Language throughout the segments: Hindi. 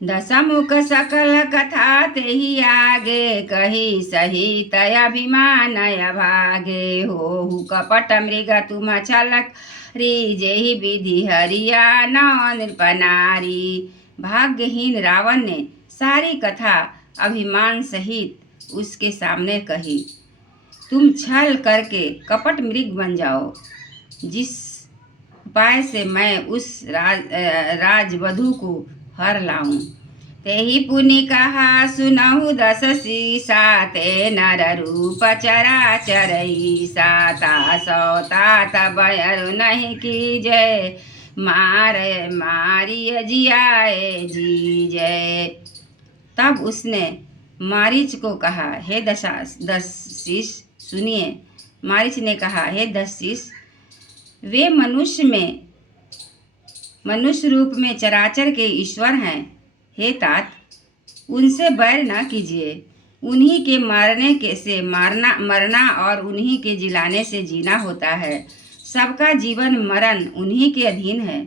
दशमुख सकल कथा तेहि आगे, कही सही तय अभिमानय भागे। हो कपट मृग तुम छलक री, जेहि विधि हरिया नौ नृपनारी। भाग्यहीन रावण ने सारी कथा अभिमान सहित उसके सामने कही। तुम छल करके कपट मृग बन जाओ, जिस उपाय से मैं उस राजवधू को हर लाऊं। तेहि पुनि कहा सुनहु दस सीसा, ते नर रूप चराचर ईसा। तासौ तात बयरु नहीं कीजय, मारिय जियाए जी जय। तब उसने मारीच को कहा, हे दस शीश सुनिए। मारीच ने कहा, हे दस शीश, वे मनुष्य रूप में चराचर के ईश्वर हैं। हे तात, उनसे बैर न कीजिए। उन्हीं के मरना और उन्हीं के जिलाने से जीना होता है। सबका जीवन मरण उन्हीं के अधीन है।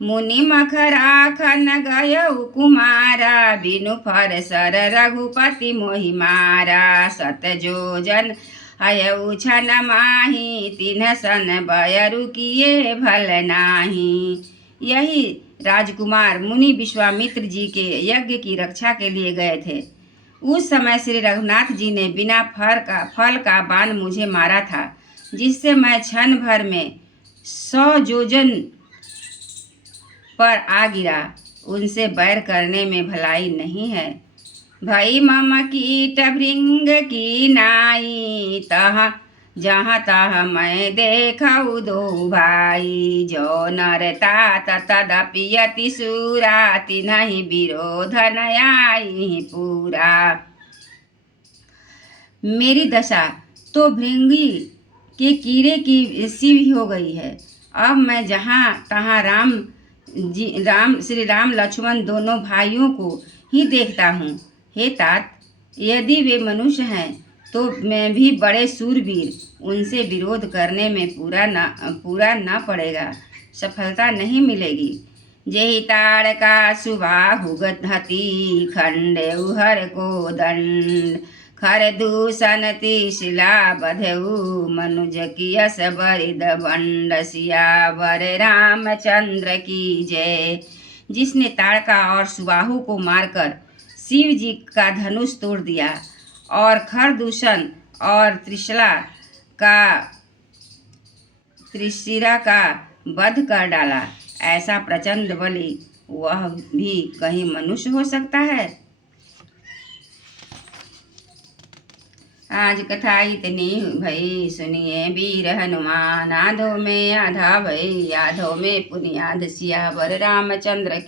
मुनि मखराखन गयउ कुमारा, बिनु फर सर रघुपति मोहि मारा। सत जो जन अयउ छन माही, तिन्ह सन बयरु किए भल नाही। यही राजकुमार मुनि विश्वामित्र जी के यज्ञ की रक्षा के लिए गए थे। उस समय श्री रघुनाथ जी ने बिना फल का बाण मुझे मारा था, जिससे मैं क्षण भर में 100 योजन पर आ गिरा। उनसे बैर करने में भलाई नहीं है। भई मम कीट भृंग की नाई, जहाँ तहाँ मैं देखऊ दो भाई। जो नर तात तदपि अति शूरा, तिन्हि विरोध न आई पूरा। मेरी दशा तो भृंगी के कीड़े की सी हो गई है। अब मैं जहाँ तहाँ श्री राम लक्ष्मण दोनों भाइयों को ही देखता हूँ। हे तात, यदि वे मनुष्य हैं तो मैं भी बड़े शूरवीर, उनसे विरोध करने में पूरा न पड़ेगा, सफलता नहीं मिलेगी। जेहि ताड़ का सुबाहु हति, खंडेउ हर को दंड। खर दूषण शिला बधेउ, मनुज की यस बरिद बंड। सियावर रामचंद्र की जय। जिसने ताड़का और सुबाहु को मारकर शिव जी का धनुष तोड़ दिया और खरदूषण और त्रिशिरा का वध कर डाला, ऐसा प्रचंड बलि वह भी कहीं मनुष्य हो सकता है। आज कथा इतनी भई, सुनिए वीर हनुमान। आधो में आधा भई, आधो में पुनि आध। सियावर रामचंद्र